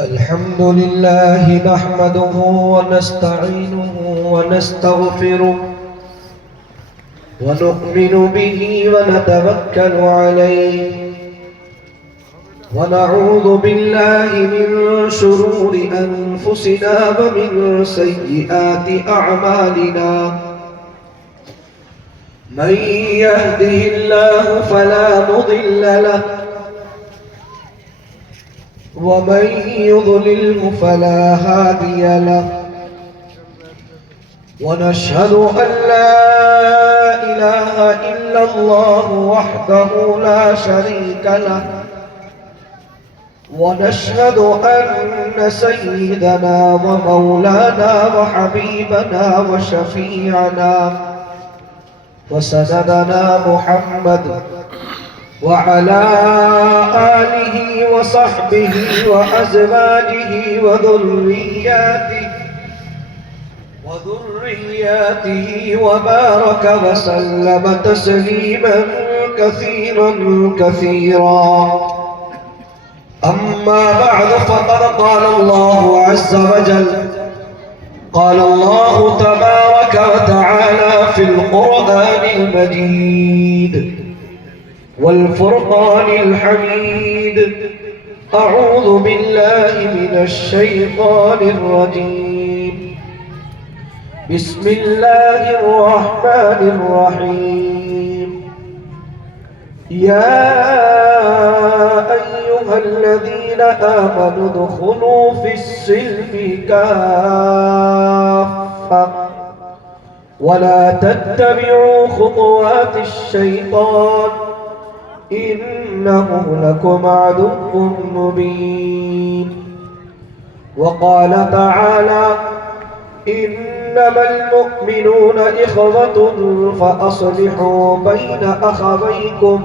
الحمد لله نحمده ونستعينه ونستغفره ونؤمن به ونتوكل عليه ونعوذ بالله من شرور أنفسنا ومن سيئات أعمالنا من يهده الله فلا مضل له ومن يضلله فلا هادي له ونشهد أن لا إله إلا الله وحده لا شريك له ونشهد أن سيدنا ومولانا وحبيبنا وشفيعنا وسندنا محمد وعلى آله وصحبه وأزواجه وذرياته وبارك وسلم تسليما كثيرا أما بعد فقد قال الله عز وجل قال الله تبارك وتعالى في القرآن المجيد والفرقان الحميد أعوذ بالله من الشيطان الرجيم بسم الله الرحمن الرحيم يا أيها الذين آمنوا ادخلوا في السلم كافة ولا تتبعوا خطوات الشيطان إنه لكم عدو مبين وقال تعالى إنما المؤمنون إخوة فأصلحوا بين أخويكم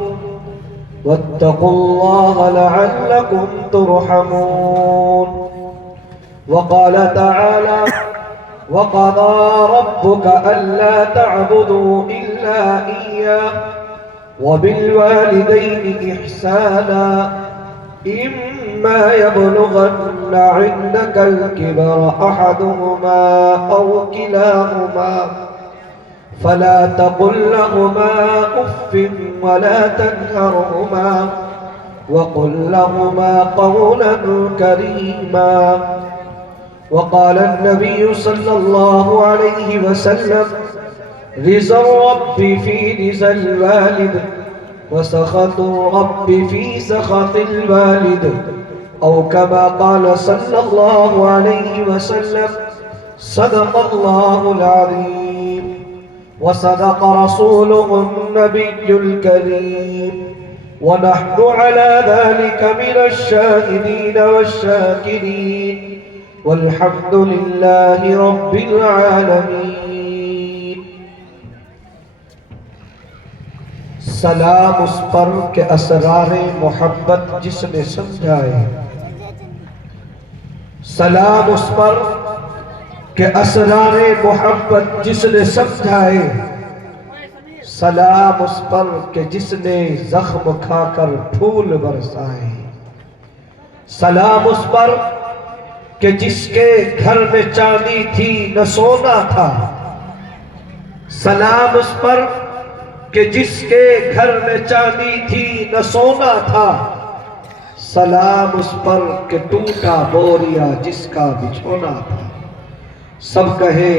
واتقوا الله لعلكم ترحمون وقال تعالى وقضى ربك ألا تعبدوا إلا إياه وبالوالدين إحسانا إما يبلغن عندك الكبر أحدهما أو كلاهما فلا تقل لهما أف ولا تنهرهما وقل لهما قولا كريما وقال النبي صلى الله عليه وسلم رضا الرب في رضا الوالد وسخط الرب في سخط الوالد أو كما قال صلى الله عليه وسلم صدق الله العظيم وصدق رسوله النبي الكريم ونحن على ذلك من الشاهدين والشاكرين والحمد لله رب العالمين سلام اس پر کہ اسرار محبت جس نے سمجھائے سلام اس پر کہ اسرار محبت جس نے سمجھائے سلام اس پر کہ جس نے زخم کھا کر پھول برسائے سلام اس پر کہ جس کے گھر میں چاندی تھی نہ سونا تھا سلام اس پر کہ جس کے گھر میں چاندی تھی نہ سونا تھا سلام اس پر کہ ٹوٹا بوریا جس کا بچھونا تھا سب کہے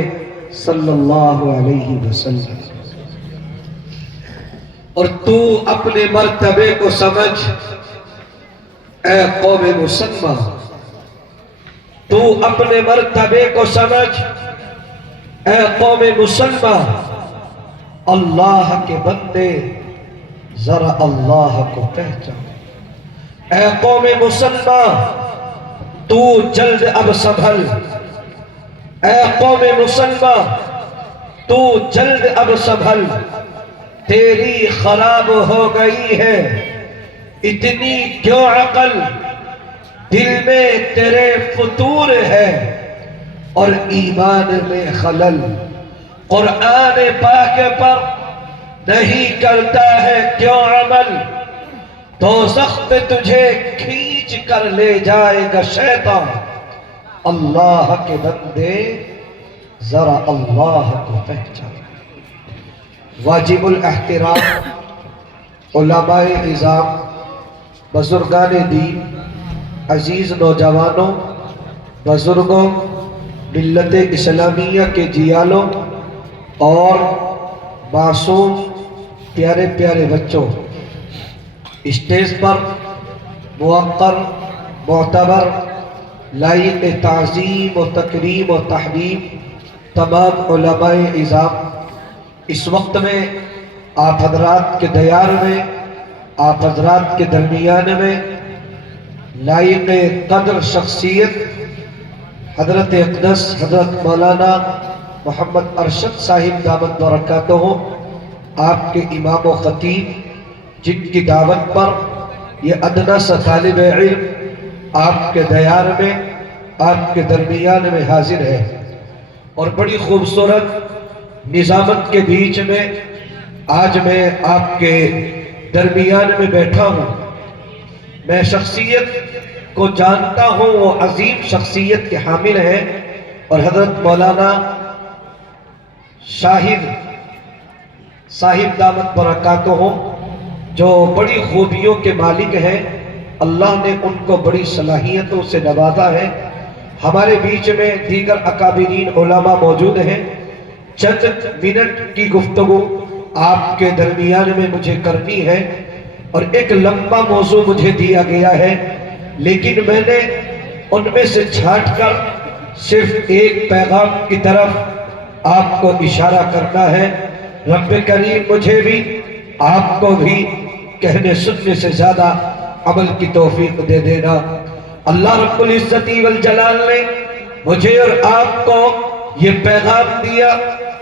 صلی اللہ علیہ وسلم اور تو اپنے مرتبے کو سمجھ اے قوم مسلمہ تو اپنے مرتبے کو سمجھ اے قوم مسلمہ اللہ کے بندے ذرا اللہ کو پہچان اے قوم مسلمہ تو جلد اب سنبھل اے قوم مسلمہ تو جلد اب سنبھل تیری خراب ہو گئی ہے اتنی کیوں عقل دل میں تیرے فطور ہے اور ایمان میں خلل قرآن پاک پر نہیں کرتا ہے کیوں عمل دوزخ میں تجھے کھینچ کھینچ کر لے جائے گا شیطان، اللہ کے بندے ذرا اللہ کو پہچان۔ واجب الاحترام علماء نظام، بزرگان دین، عزیز نوجوانوں، بزرگوں، ملت اسلامیہ کے جیالوں اور معصوم پیارے پیارے بچوں، اسٹیج پر موقر، معتبر، لائق تعظیم و تکریم و تحریم تمام علماء نظام، اس وقت میں آپ حضرات کے دیار میں، آپ حضرات کے درمیان میں لائق قدر شخصیت حضرت اقدس حضرت مولانا محمد ارشد صاحب دامت برکاتہ، آپ کے امام و خطیب، جن کی دعوت پر یہ ادنا سا طالب علم آپ کے دیار میں، آپ کے درمیان میں حاضر ہے، اور بڑی خوبصورت نظامت کے بیچ میں آج میں آپ کے درمیان میں بیٹھا ہوں۔ میں شخصیت کو جانتا ہوں، وہ عظیم شخصیت کے حامل ہیں، اور حضرت مولانا شاہد صاحب دامت برکاتہ جو بڑی خوبیوں کے مالک ہیں، اللہ نے ان کو بڑی صلاحیتوں سے نوازا ہے۔ ہمارے بیچ میں دیگر اکابرین علماء موجود ہیں، چند منٹ کی گفتگو آپ کے درمیان میں مجھے کرنی ہے، اور ایک لمبا موضوع مجھے دیا گیا ہے، لیکن میں نے ان میں سے چھانٹ کر صرف ایک پیغام کی طرف آپ کو اشارہ کرنا ہے۔ رب کریم مجھے بھی آپ کو بھی کہنے سننے سے زیادہ عمل کی توفیق دے دینا۔ اللہ رب العزت والجلال نے مجھے اور آپ کو یہ پیغام دیا،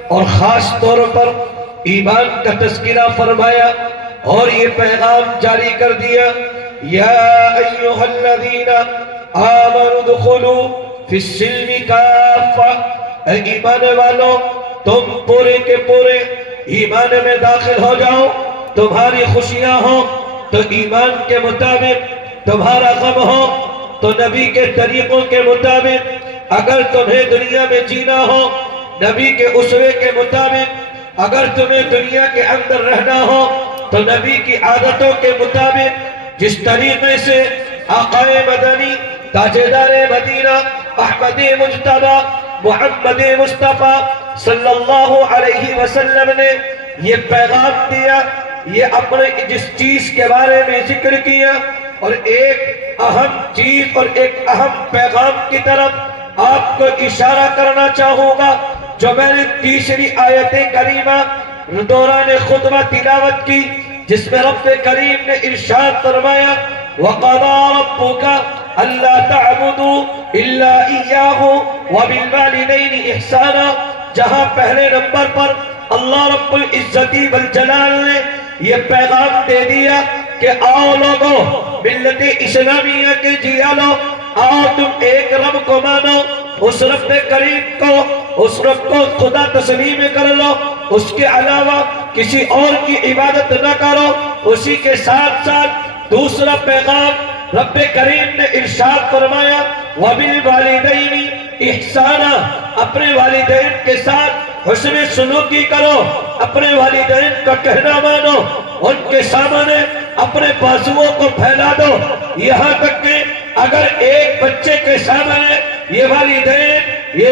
اور خاص طور پر ایمان کا تذکرہ فرمایا، اور یہ پیغام جاری کر دیا، یا ایھا الذین آمنوا ادخلوا فی السلم کافہ، اے ایمان والو تم پورے کے پورے ایمان میں داخل ہو جاؤ۔ تمہاری خوشیاں ہوں تو ایمان کے مطابق، تمہارا غم ہو تو نبی کے طریقوں کے مطابق، اگر تمہیں دنیا میں جینا ہو نبی کے اسوے کے مطابق، اگر تمہیں دنیا کے اندر رہنا ہو تو نبی کی عادتوں کے مطابق، جس طریقے سے آقائے مدنی تاجدار مدینہ احمد مجتبی محمد مصطفیٰ صلی اللہ علیہ وسلم نے یہ پیغام دیا، یہ اپنے جس چیز کے بارے میں ذکر کیا، اور ایک اہم چیز اور ایک اہم پیغام کی طرف آپ کو اشارہ کرنا چاہوں گا، جو میں نے تیسری آیت کریمہ دوران خطبہ تلاوت کی، جس میں رب کریم نے ارشاد فرمایا، وَقَضَىٰ رَبُّكَ أَلَّا تَعْبُدُوا إِلَّا إِيَّاهُ وَبِالْوَالِدَيْنِ إِحْسَانًا، جہاں پہلے نمبر پر اللہ رب العزت والجلال نے یہ پیغام دے دیا کہ آؤ لوگو، ملت اسلامیہ کے جیالو، آؤ تم ایک رب کو مانو، اس رب کریم کو، اس رب کو خدا تسلیم کر لو، اس کے علاوہ کسی اور کی عبادت نہ کرو۔ اسی کے ساتھ ساتھ دوسرا پیغام رب کریم نے ارشاد فرمایا، وَبِالْوَالِدَيْنِ إِحْسَانًا، اپنے والدین کے ساتھ حسن سلوکی کرو، اپنے والدین کا کہنا مانو، ان کے سامنے اپنے بازوؤں کو پھیلا دو، یہاں تک کہ اگر ایک بچے کے سامنے یہ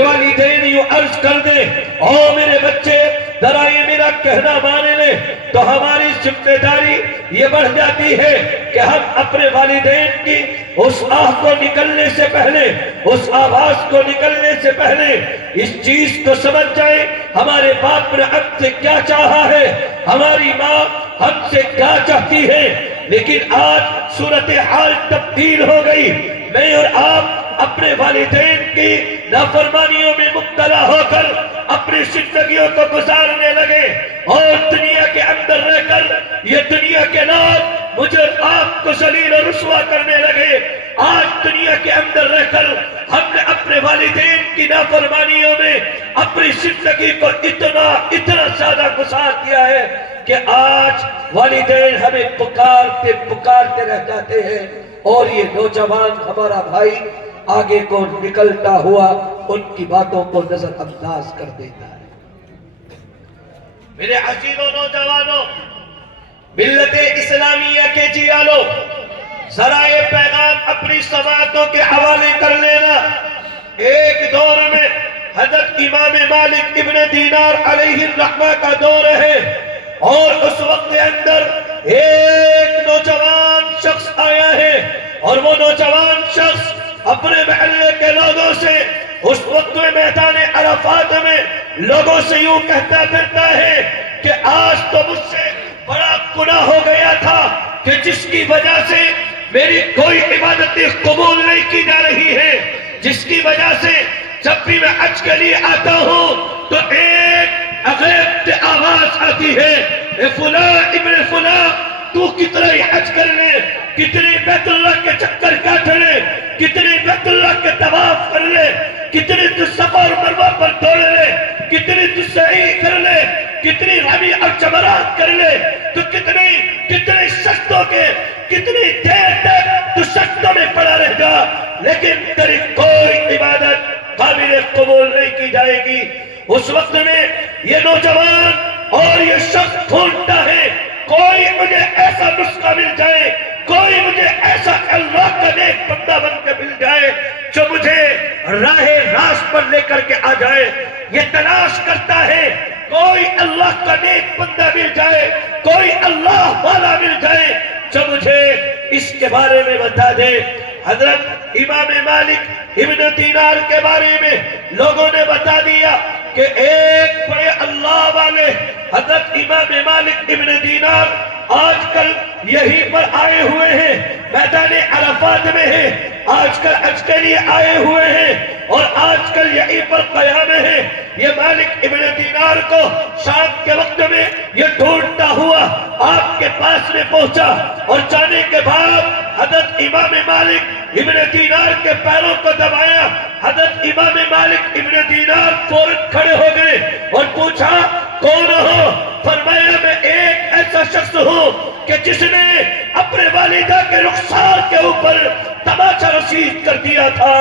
والدین یوں عرض کر دے، او میرے بچے ذرا یہ میرا کہنا مانے لے، تو ہماری ذمہ داری یہ بڑھ جاتی ہے کہ ہم اپنے والدین کی اس آہ کو نکلنے سے پہلے، اس آواز کو نکلنے سے پہلے اس چیز کو سمجھ جائیں، ہمارے باپ نے ہم سے کیا چاہا ہے، ہماری ماں ہم سے کیا چاہتی ہے۔ لیکن آج صورتحال تبدیل ہو گئی، میں اور آپ اپنے والدین کی نافرمانیوں میں مبتلا ہو کر اپنی زندگیوں کو گزارنے لگے، اور دنیا کے اندر رہ کر یہ دنیا کے لوگ مجھے آپ کو ذلیل و رسوا کرنے لگے۔ آج دنیا کے اندر رہ کر ہم نے اپنے والدین کی نافرمانیوں میں اپنی زندگی کو اتنا زیادہ گزار دیا ہے کہ آج والدین ہمیں پکارتے رہ جاتے ہیں، اور یہ نوجوان ہمارا بھائی آگے کو نکلتا ہوا ان کی باتوں کو نظر انداز کر دیتا ہے۔ میرے عزیزوں نوجوانوں، ملت اسلامیہ کے جیالو، ذرا یہ پیغام اپنی سماعتوں کے حوالے کر لینا۔ ایک دور میں حضرت امام مالک ابن دینار علیہ الرحمہ کا دور ہے، اور اس وقت کے اندر ایک نوجوان شخص آیا ہے، اور وہ نوجوان شخص اپنے محلے کے لوگوں سے اس وقت میں میدان عرفات میں لوگوں سے یوں کہتا پھرتا ہے کہ آج تو مجھ سے بڑا گناہ ہو گیا تھا کہ جس کی وجہ سے میری کوئی عبادتیں قبول نہیں کی جا رہی ہے، جس کی وجہ سے جب بھی میں حج کے لیے آتا ہوں تو ایک عجیب آواز آتی ہے، اے فلاں ابن فلاں، تو کتنا ہی حج کر لے، کتنے بیت اللہ کے چکر کاٹ لے، کتنے بیت اللہ کے طواف کر لے، کتنے تو صفا اور مروہ پر دوڑ لے، کتنے تو سعی کر لے، کتنی رمی اور جمرات کر لے، تو کتنے سجدوں کے کتنی دیر تک تو سجدوں میں پڑا رہ جا، لیکن تیری کوئی عبادت قابل قبول نہیں کی جائے گی۔ اس وقت میں یہ نوجوان اور یہ شخص ڈھونڈتا ہے کوئی مجھے ایسا نسخہ مل جائے، کوئی مجھے ایسا اللہ کا نیک بندہ بن کے مل جائے جو مجھے راہ راست پر لے کر کے آ جائے۔ یہ تلاش کرتا ہے کوئی اللہ کا نیک بندہ مل جائے، کوئی اللہ والا مل جائے جو مجھے اس کے بارے میں بتا دے۔ حضرت امام مالک ابن دینار کے بارے میں لوگوں نے بتا دیا کہ ایک بڑے اللہ والے حضرت امام مالک ابن دینار آج کل یہیں پر آئے ہوئے ہیں، میدان عرفات میں ہیں، آج کل حج کے لیے آئے ہوئے ہیں، اور آج کل یہیں پر قیام ہے۔ یہ مالک ابن دینار کو شام کے وقت میں یہ ڈھونڈتا ہوا آپ کے پاس میں پہنچا، اور جانے کے بعد حضرت امام مالک ابن دینار کے پیروں کو دبایا۔ حضرت امام مالک ابن دینار فوراً کھڑے ہو گئے اور پوچھا کون ہو؟ فرمایا میں ایک ایسا شخص ہوں کہ جس نے اپنے والدہ کے رخسار کے اوپر تماچا رسید کر دیا تھا۔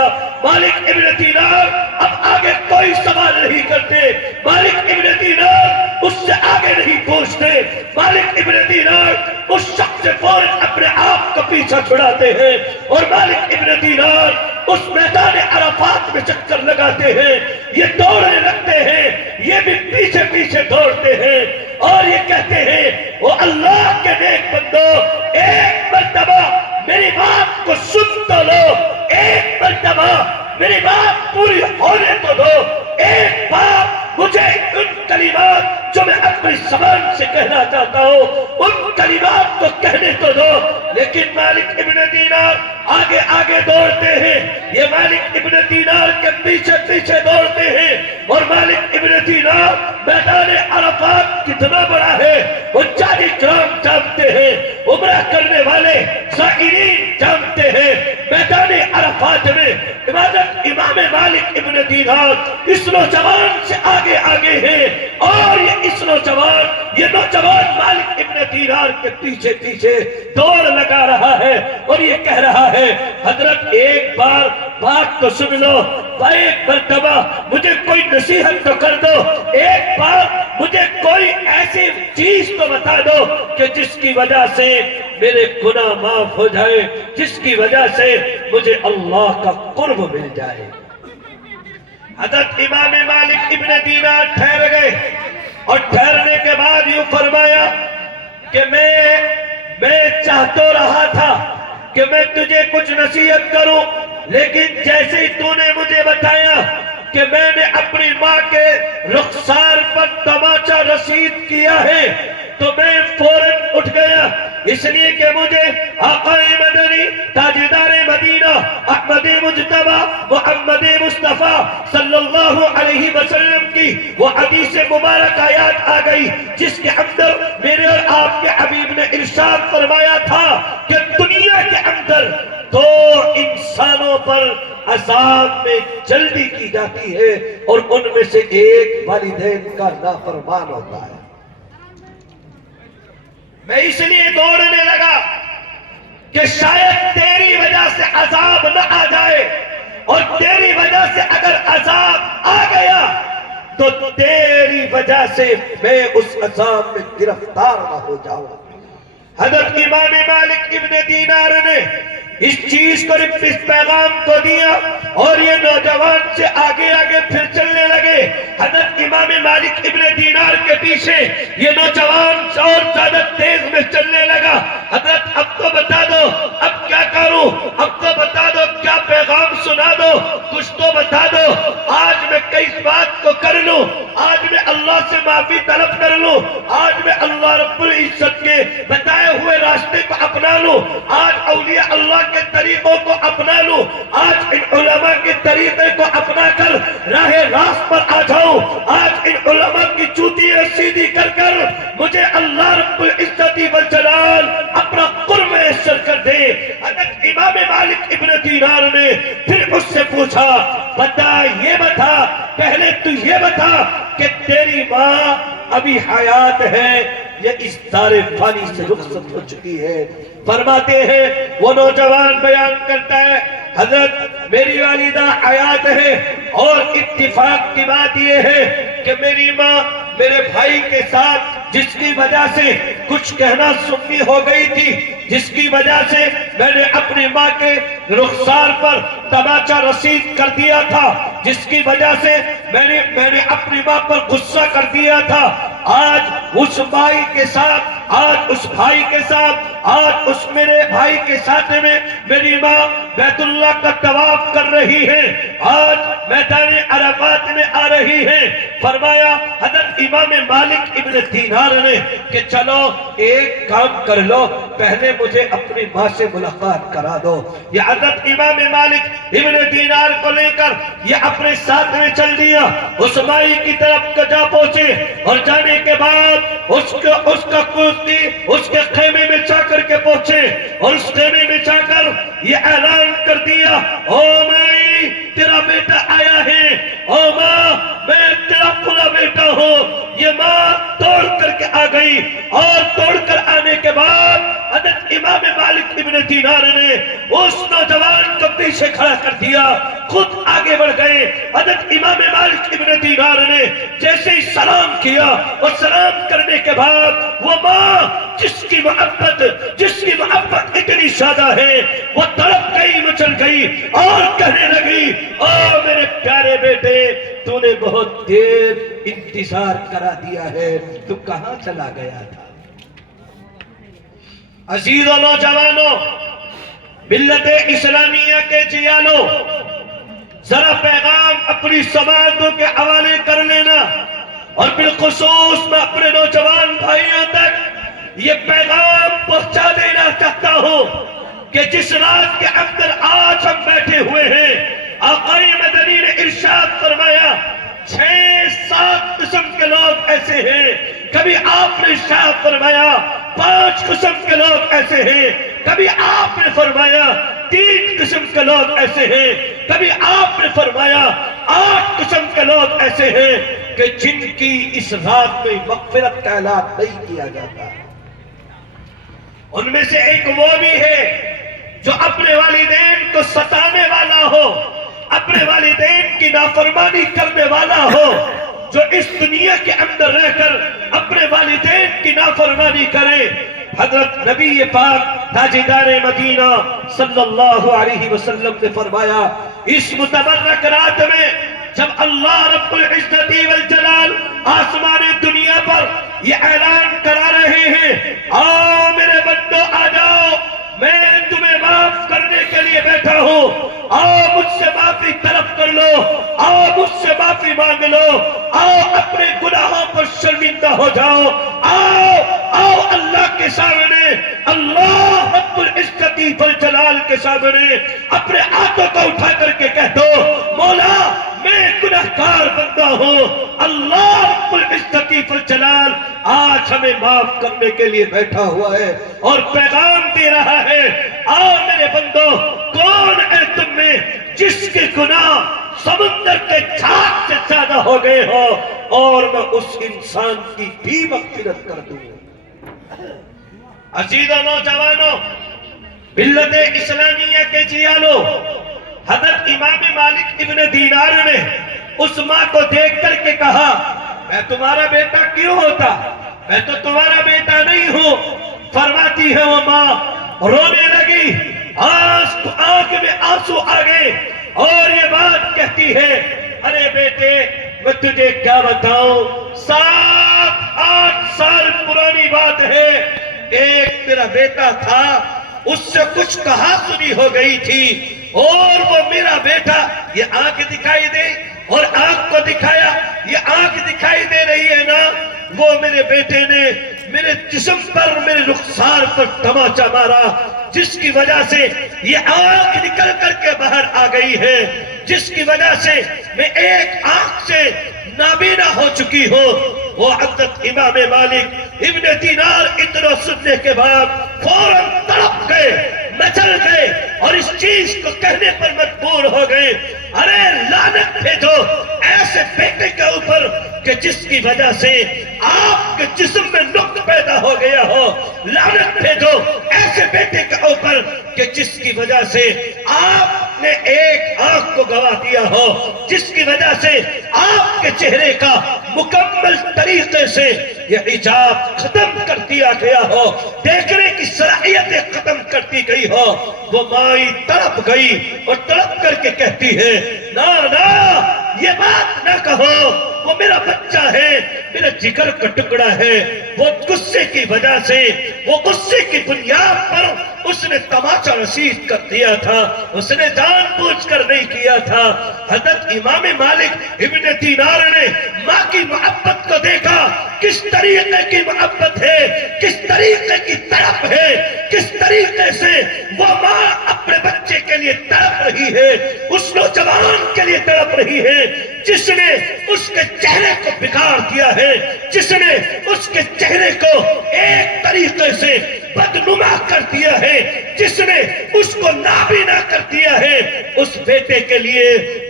مالک ابن دینار اب آگے کوئی سوال نہیں کرتے، مالک ابن دینار اس سے آگے نہیں پوچھتے، مالک ابن دینار اس شخص سے فوراً اپنے آپ کو پیچھا چھڑاتے ہیں، اور مالک ابن دینار اس میدان عرفات میں چکر لگاتے ہیں، یہ دوڑنے لگتے ہیں، یہ بھی پیچھے پیچھے دوڑتے ہیں، اور یہ کہتے ہیں وہ اللہ کے نیک بندو، ایک مرتبہ میری بات کو سن تو لو، ایک مرتبہ میری بات پوری ہونے تو دو، ایک بار مجھے ان کلمات جو میں اپنی زبان سے کہنا چاہتا ہوں ان کلمات کو کہنے تو دو۔ لیکن مالک ابن دینار آگے آگے دوڑتے ہیں، یہ مالک ابن دینار کے پیچھے پیچھے دوڑتے ہیں، اور مالک ابن دینار میدان عرفات کتنا بڑا ہے وہ جاری کرام جانتے ہیں، عمرہ کرنے والے زائرین جانتے ہیں۔ میدان عرفات میں عبادت امام مالک ابن دینار اس نوجوان سے آگے آگے ہیں، اور یہ اس نوجوان مالک ابن دینار کے پیچھے پیچھے دوڑ لگا رہا ہے، اور یہ کہہ رہا ہے حضرت ایک بار بات تو سن لو، ایک مرتبہ مجھے کوئی نصیحت تو کر دو، ایک بار مجھے کوئی ایسی چیز تو بتا دو کہ جس کی وجہ سے میرے گناہ معاف ہو جائے، جس کی وجہ سے مجھے اللہ کا قرب مل جائے۔ حضرت امام مالک ابن دینار ٹھہر گئے، اور ٹھہرنے کے بعد یوں فرمایا کہ میں چاہتا رہا تھا کہ میں تجھے کچھ نصیحت کروں، لیکن جیسے ہی تو نے مجھے بتایا کہ میں نے اپنی ماں کے رخسار پر تماچا رسید کیا ہے تو میں فوراً اٹھ گیا، اس لیے کہ مجھے آقا مدنی تاجدار مدینہ احمد مجتبی محمد مصطفیٰ صلی اللہ علیہ وسلم کی وہ حدیث مبارکہ یاد آ گئی جس کے اندر میرے اور آپ کے حبیب نے ارشاد فرمایا تھا کہ دنیا کے اندر دو انسانوں پر عذاب میں جلدی کی جاتی ہے، اور ان میں سے ایک والدین کا نافرمان ہوتا ہے۔ میں اس لیے دوڑنے لگا کہ شاید تیری وجہ سے عذاب نہ آ جائے، اور تیری وجہ سے اگر عذاب آ گیا تو تیری وجہ سے میں اس عذاب میں گرفتار نہ ہو جاؤں۔ حضرت امام مالک ابن دینار نے اس چیز کو، اس پیغام کو دیا، اور یہ نوجوان سے آگے آگے پھر چلنے لگے۔ حضرت امام مالک ابن دینار کے پیچھے یہ نوجوان اور زیادہ تیز میں چلنے لگا۔ حضرت اب تو بتا دو اب کیا کروں، اب تو بتا دو کیا پیغام سنا دو، کچھ تو بتا دو، آج میں کس بات کو کر لوں، آج میں اللہ سے معافی طلب کر لوں، آج میں اللہ رب العزت کے بتائے ہوئے راستے کو اپنا لوں، آج اولیاء اللہ کے طریقوں کو اپنا لوں، آج ان علماء کے طریقے کو اپنا کر راہ راست پر آ جاؤں، آج ان علماء کی چوٹیاں سیدھی کر کر مجھے اللہ رب العزت والجلال اپنا قرب میسر کر دے۔ حضرت امام مالک ابن دینار نے پھر اس سے پوچھا، بتا یہ بتا، پہلے تو یہ بتا کہ تیری ماں ابھی حیات ہے یا اس دار فانی سے رخصت ہو چکی ہے؟ فرماتے ہیں وہ نوجوان بیان کرتا ہے، حضرت میری والدہ حیات ہے، اور اتفاق کی بات یہ ہے کہ میری ماں میرے بھائی کے ساتھ جس کی وجہ سے کچھ کہنا سنی ہو گئی تھی، جس کی وجہ سے میں نے اپنی ماں کے رخسار پر تماچا رسید کر دیا تھا، جس کی وجہ سے میں نے اپنی ماں پر غصہ کر دیا تھا، آج اس بھائی کے ساتھ، آج اس بھائی کے ساتھ، آج اس میرے بھائی کے ساتھ میں میری ماں بیت اللہ کا طواف کر رہی ہے، آج میدان عرفات میں آ رہی ہے۔ فرمایا حضرت امام مالک ابن دینار نے کہ چلو ایک کام کر لو، پہلے مجھے اپنی ماں سے ملاقات کرا دو۔ یہ حضرت امام مالک ابن دینار کو لے کر یہ اپنے ساتھ میں چل دیا، اس مائی کی طرف جا پہنچے، اور جانے کے بعد اس کے خیمے میں جا کر کے پہنچے، اور اس خیمے میں جا کر یہ اعلان کر دیا، او مائی تیرا بیٹا آیا ہے، او ماں میں تیرا پورا بیٹا ہوں۔ یہ ماں توڑ کر کے آ گئی، اور توڑ کر آنے کے بعد حضرت امام مالک ابن دینار نے اس نوجوان کو پیچھے کھڑا کر دیا، خود آگے بڑھ گئے۔ حضرت امام مالک ابن دینار نے جیسے ہی سلام کیا، اور سلام کرنے کے بعد وہ ماں جس کی محبت اتنی زیادہ ہے، وہ تڑپ گئی، مچل گئی، اور کہنے لگی، او میرے پیارے بیٹے، تو نے بہت دیر انتظار کرا دیا ہے، تو کہاں چلا گیا تھا؟ عزیز و نوجوانوں، ملت اسلامیہ کے جیالوں، ذرا پیغام اپنی سماعتوں کے حوالے کر لینا، اور بالخصوص میں اپنے نوجوان بھائیوں تک یہ پیغام پہنچا دینا چاہتا ہوں کہ جس رات کے اندر آج ہم بیٹھے ہوئے ہیں، آقا مدنی نے ارشاد فرمایا 6-7 قسم کے لوگ ایسے ہیں، کبھی آپ نے ارشاد فرمایا 5 قسم کے لوگ ایسے ہیں، کبھی آپ نے فرمایا 3 قسم کے لوگ ایسے ہیں، کبھی آپ نے فرمایا 8 قسم کے لوگ ایسے ہیں کہ جن کی اس رات میں مغفرت کا اعلان نہیں کیا جاتا۔ ان میں سے ایک وہ بھی ہے جو اپنے والدین کو ستانے والا ہو، اپنے والدین کی نافرمانی کرنے والا ہو، جو اس دنیا کے اندر رہ کر اپنے والدین کی نافرمانی کرے۔ حضرت نبی پاک تاجدار مدینہ صلی اللہ علیہ وسلم نے فرمایا، اس متبرک رات میں جب اللہ رب العزت والجلال آسمان دنیا پر یہ اعلان کرا رہے ہیں، آؤ میرے بندو آ جاؤ، میں تمہیں معاف کرنے کے لیے بیٹھا ہوں، آؤ مجھ سے معافی طلب کر لو، آؤ مجھ سے معافی مانگ لو، آؤ اپنے گناہوں پر شرمندہ ہو جاؤ، آؤ اللہ کے سامنے، اللہ رب العزت والجلال کے سامنے اپنے ہاتھوں کو اٹھا کر کے کہہ دو، مولا میں گناہگار بندہ ہوں، اللہ رب العزت والجلال آج ہمیں معاف کرنے کے لیے بیٹھا ہوا ہے اور پیغام دے رہا ہے، آؤ میرے بندو، کون ہے تم میں جس کے گناہ سمندر کے چھاپ سے زیادہ ہو گئے ہو، اور میں اس انسان کی بھی مغفرت کر دوں۔ عزیز و نوجوانوں، ملت اسلامیہ کے جیالو، حضرت امام مالک ابن دینار نے اس ماں کو دیکھ کر کے کہا میں تمہارا بیٹا کیوں ہوتا، میں تو تمہارا بیٹا نہیں ہوں۔ فرماتی ہے وہ ماں، رونے لگی، آنکھ میں آنسو آ گئے اور یہ بات کہتی ہے ارے بیٹے میں تجھے کیا بتاؤں، 7-8 سال پرانی بات ہے، ایک میرا بیٹا تھا، اس سے کچھ کہا سنی ہو گئی تھی اور وہ میرا بیٹا، یہ آنکھ دکھائی دے اور آنکھ کو دکھایا، یہ آنکھ دکھائی دے رہی ہے نا، وہ میرے بیٹے نے میرے جسم پر، میرے رخسار پر تماچا مارا، جس کی وجہ سے یہ آنکھ نکل کر کے باہر آ گئی ہے، جس کی وجہ سے میں ایک آنکھ سے نابینا ہو چکی ہوں۔ وہ حضرت امام مالک ابن دینار اتنا سننے کے بعد فوراً تڑپ گئے، مچل گئے اور اس چیز کو کہنے پر مجبور ہو گئے ارے لعنت بھیجو ایسے بیٹے کے اوپر کہ جس کی وجہ سے آپ کے جسم میں نقص پیدا ہو گیا ہو، لعنت بھیجو ایسے بیٹے کے اوپر کہ جس کی وجہ سے آپ نے ایک آنکھ کو گوا دیا ہو، جس کی وجہ سے آپ کے چہرے کا مکمل طریقے سے یہ حجاب ختم کر دیا گیا ہو، دیکھنے کی صلاحیتیں ختم کر دی گئی ہو۔ وہ مائی تڑپ گئی اور تڑپ کر کے کہتی ہے نا نا یہ بات نہ کہو، وہ میرا بچہ ہے، میرا جگر کا ٹکڑا ہے، وہ غصے کی وجہ سے، وہ غصے کی بنیاد پر اس نے تماچا رسید کر دیا تھا، اس نے جان بوجھ کر نہیں کیا تھا۔ حضرت امام مالک ابن دینار نے ماں کی محبت کو دیکھا، کس طریقے کی محبت ہے، کس طریقے کی تڑپ ہے، کس طریقے سے وہ ماں اپنے بچے کے لیے تڑپ رہی ہے، اس نوجوان کے لیے تڑپ رہی ہے جس نے اس کے چہرے کو بگاڑ دیا ہے، جس نے اس کے چہرے کو ایک طریقے سے بدنما کر دیا ہے، جس نے اس کو نابینا کر دیا ہے۔ اس بیٹے کے لیے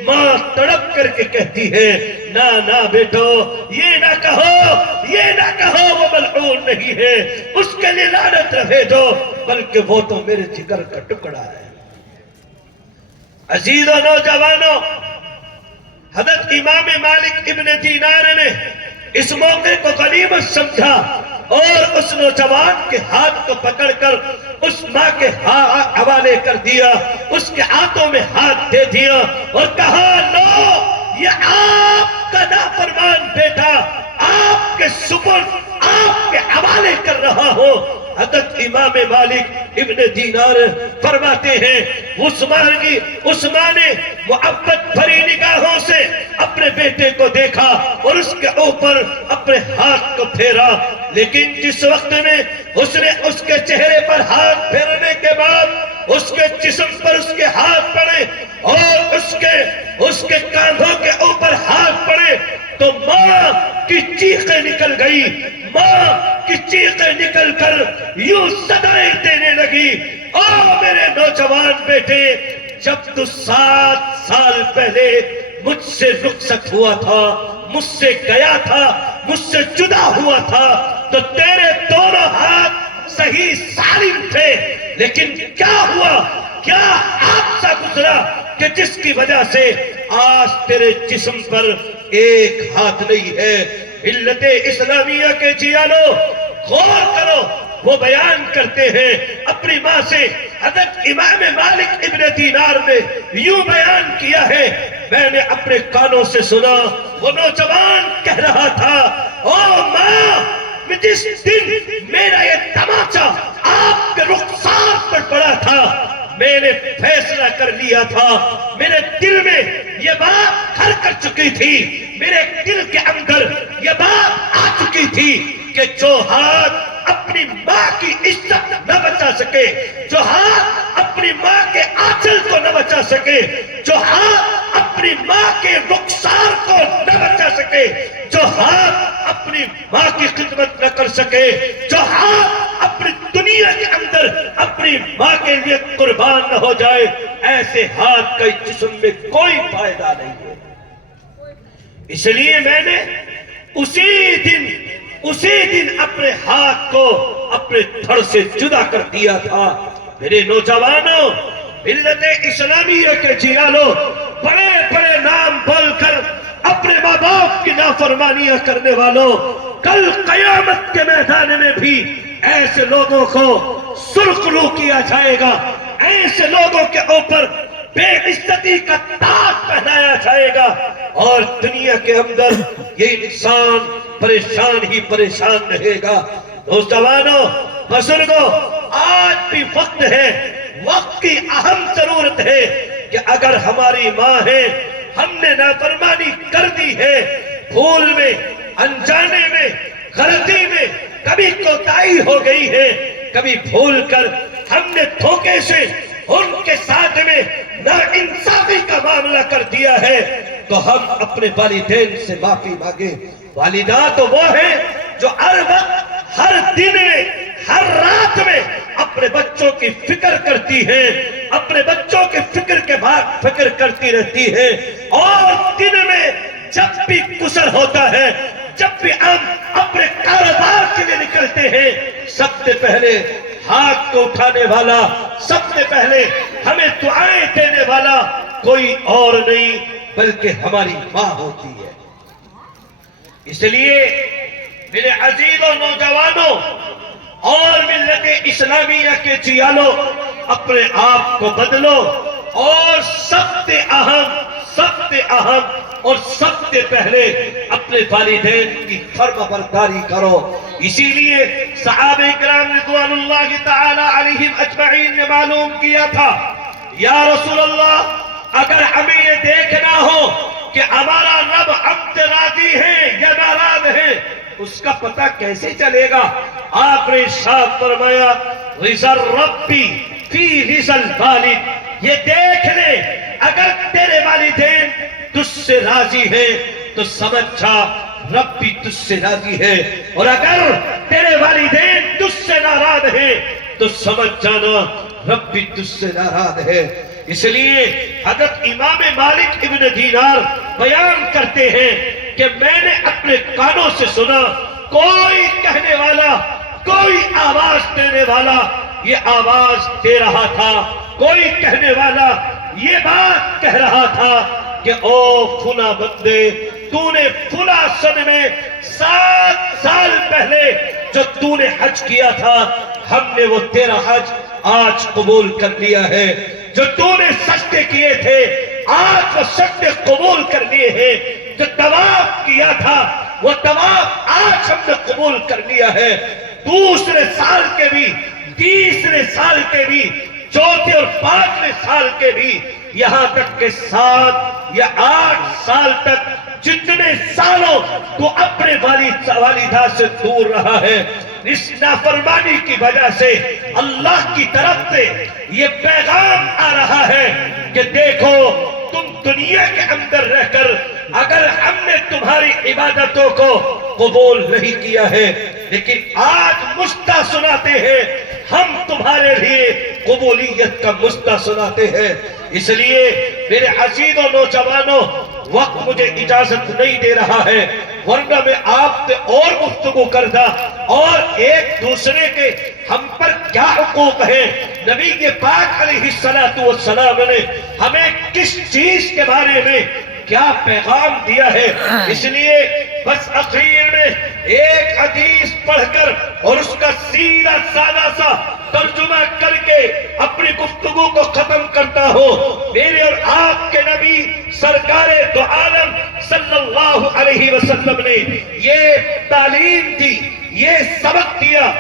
ماں تڑپ کر کے کہتی ہے نا نا بیٹو یہ نہ کہو، یہ نہ کہو وہ ملعون نہیں ہے، اس کے لیے لعنت رہے دو، بلکہ وہ تو میرے جگر کا ٹکڑا ہے۔ عزیزو نوجوانوں، حضرت امام مالک ابن دینار نے اس موقع کو غنیمت سمجھا اور اس نوجوان کے ہاتھ کو پکڑ کر اس ماں کے حوالے کر دیا، اس کے ہاتھوں میں ہاتھ دے دیا اور کہا لو یہ آپ کا نافرمان بیٹا آپ کے سپرد، آپ کے حوالے کر رہا ہو۔ حضرت امام مالک ابن دینار فرماتے ہیں عثمان نے محبت بھری نگاہوں سے اپنے بیٹے کو دیکھا اور اس کے اوپر اپنے ہاتھ کو پھیرا، لیکن جس وقت میں اس نے اس کے چہرے پر ہاتھ پھیرنے کے بعد اس کے جسم پر اس کے ہاتھ پڑے اور اس کے کاندھوں کے اوپر ہاتھ پڑے تو ماں کی چیخیں نکل گئی، ماں کی چیخیں نکل کر یوں صدائیں دینے لگی، او میرے نوجوان بیٹے جب تو 7 سال پہلے مجھ سے رخصت ہوا تھا، مجھ سے گیا تھا، مجھ سے جدا ہوا تھا تو تیرے دونوں ہاتھ صحیح سالم تھے، لیکن کیا ہوا، کیا حادثہ گزرا کہ جس کی وجہ سے آج تیرے جسم پر ایک ہاتھ نہیں ہے۔ ملت اسلامیہ کے جیالو غور کرو، وہ بیان کرتے ہیں اپنی ماں سے، حضرت امام مالک ابن دینار نے یوں بیان کیا ہے، میں نے اپنے کانوں سے سنا، وہ نوجوان کہہ رہا تھا او ماں جس دن میرا یہ تماچا آپ کے رخسار پر پڑا تھا میں نے فیصلہ کر لیا تھا، میرے دل میں یہ بات گھر کر چکی تھی، میرے دل کے اندر یہ بات آ چکی تھی کہ جو ہاتھ اپنی ماں کی عزت نہ بچا سکے، جو ہاتھ اپنی ماں کے آنچل کو نہ بچا سکے، جو ہاتھ اپنی ماں کے رخسار کو نہ بچا سکے، جو ہاتھ اپنی ماں کی خدمت نہ کر سکے، جو ہاتھ اپنی دنیا کے اندر اپنی ماں کے لیے قربان نہ ہو جائے، ایسے ہاتھ کا جسم میں کوئی فائدہ نہیں ہے۔ اس لیے میں نے اسی دن اپنے ہاتھ کو اپنے دھڑ سے جدا کر دیا تھا میرے نوجوانوں، ملت اسلامیہ کے جیالو، بڑے بڑے نام بول کر اپنے ماں باپ کی نافرمانیاں کرنے والوں، کل قیامت کے میدان میں بھی ایسے لوگوں کو سرخ رو کیا جائے گا، ایسے لوگوں کے اوپر بے عزتی کا تاج پہنایا جائے گا، اور دنیا کے اندر یہ انسان پریشان ہی پریشان رہے گا۔ نوجوانوں، بزرگوں، آج بھی وقت ہے، وقت کی اہم ضرورت ہے کہ اگر ہماری ماں ہے، ہم نے نافرمانی کر دی ہے، بھول میں، انجانے میں، غلطی میں کبھی کوتاہی ہو گئی ہے، کبھی بھول کر ہم نے دھوکے سے ان کے ساتھ میں ناانصافی کا معاملہ کر دیا ہے، تو ہم اپنے والدین سے معافی مانگیں۔ والدہ تو وہ ہیں جو ہر وقت، ہر دن میں، ہر رات میں اپنے بچوں کی فکر کرتی ہیں، اپنے بچوں کی فکر کے بعد فکر کرتی رہتی ہیں، اور دن میں جب بھی گزر ہوتا ہے، جب بھی ہم اپنے کاروبار کے لیے نکلتے ہیں، سب سے پہلے ہاتھ کو اٹھانے والا، سب سے پہلے ہمیں دعائیں دینے والا کوئی اور نہیں بلکہ ہماری ماں ہوتی ہے۔ اس لیے میرے عزیزوں، نوجوانوں اور ملت اسلامیہ کے جیالو، اپنے آپ کو بدلو، اور سب سے اہم اور سب سے پہلے اپنے والدین کی فرما برداری کرو۔ اسی لیے صحابہ کرام رضوان اللہ تعالی علیہم اجمعین نے معلوم کیا تھا، یا رسول اللہ، اگر ہمیں یہ دیکھنا ہو کہ ہمارا رب ہم سے راضی ہے یا ناراض ہے، اس کا پتہ کیسے چلے گا؟ آپ نے ارشاد فرمایا، رضا الربی فی رضا الوالد، یہ دیکھ لے اگر تیرے والدین تجھ سے راضی ہے تو سمجھ جا رب بھی تجھ سے راضی ہے، اور اگر تیرے والدین تجھ سے ناراض ہیں تو سمجھ جانا رب بھی تجھ سے ناراض ہے۔ اس لیے حضرت امام مالک ابن دینار بیان کرتے ہیں کہ میں نے اپنے کانوں سے سنا، کوئی کہنے والا، کوئی آواز دینے والا یہ آواز دے رہا تھا، کوئی کہنے والا یہ بات کہہ رہا تھا کہ او فلاں بندے، تو نے فلاں سن میں 7 سال پہلے جو تو نے حج کیا تھا، ہم نے وہ تیرا حج آج قبول کر لیا ہے، جو تو نے سجدے کیے تھے آج وہ سجدے قبول کر لیے ہیں، جو طواف کیا تھا وہ طواف آج ہم نے قبول کر لیا ہے۔ دوسرے سال کے بھی، تیسرے سال کے بھی، چوتھے اور 5ویں سال کے بھی، یہاں تک کہ 7 یا 8 سال تک جتنے سالوں تو اپنے والدہ سے دور رہا ہے، اس نافرمانی کی وجہ سے اللہ کی طرف سے یہ پیغام آ رہا ہے کہ دیکھو، تم دنیا کے اندر رہ کر اگر ہم نے تمہاری عبادتوں کو قبول نہیں کیا ہے، لیکن آج مستہ سناتے ہیں، ہم تمہارے لیے قبولیت کا مستہ سناتے ہیں۔ اس لیے میرے عزیز و نوجوانوں، وقت مجھے اجازت نہیں دے رہا ہے، ورنہ میں آپ سے اور گفتگو کرتا، اور ایک دوسرے کے ہم پر کیا حقوق ہیں، نبی کے پاک علیہ السلام نے ہمیں کس چیز کے بارے میں کیا پیغام دیا ہے۔ اس لیے بس اخیر میں ایک حدیث پڑھ کر اور اس کا سیدھا سادہ سا ترجمہ کر کے اپنی گفتگو کو ختم کرتا ہوں۔ میرے اور آپ کے نبی سرکار دو عالم صلی اللہ علیہ وسلم نے یہ تعلیم دی، یہ سبق دیا،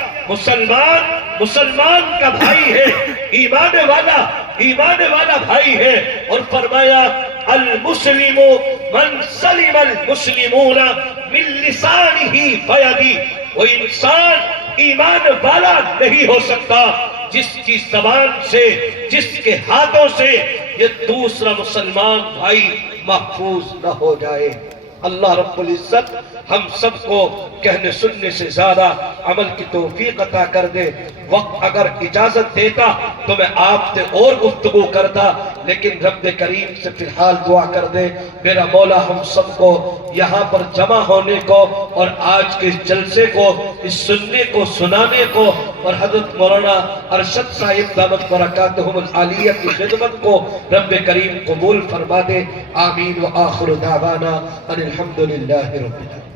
مسلمان کا بھائی ہے، ایمان والا بھائی ہے، اور فرمایا المسلم من سلم المسلمون من لسانہ ویدہ، وہ انسان ایمان والا نہیں ہو سکتا جس کی زبان سے، جس کے ہاتھوں سے یہ دوسرا مسلمان بھائی محفوظ نہ ہو جائے۔ اللہ رب العزت ہم سب کو کہنے سننے سے زیادہ عمل کی توفیق عطا کر دے۔ وقت اگر اجازت دیتا تو میں آپ سے اور گفتگو کرتا، لیکن رب کریم سے فی الحال دعا کر دے میرا مولا ہم سب کو یہاں پر جمع ہونے کو اور آج کے اس جلسے کو، اس سننے کو، سنانے کو، اور حضرت مولانا ارشد صاحب دامت برکاتہم العالیہ کی خدمت کو رب کریم قبول فرما دے۔ آمین و آخر دعوانا ان الحمدللہ رب العالمین۔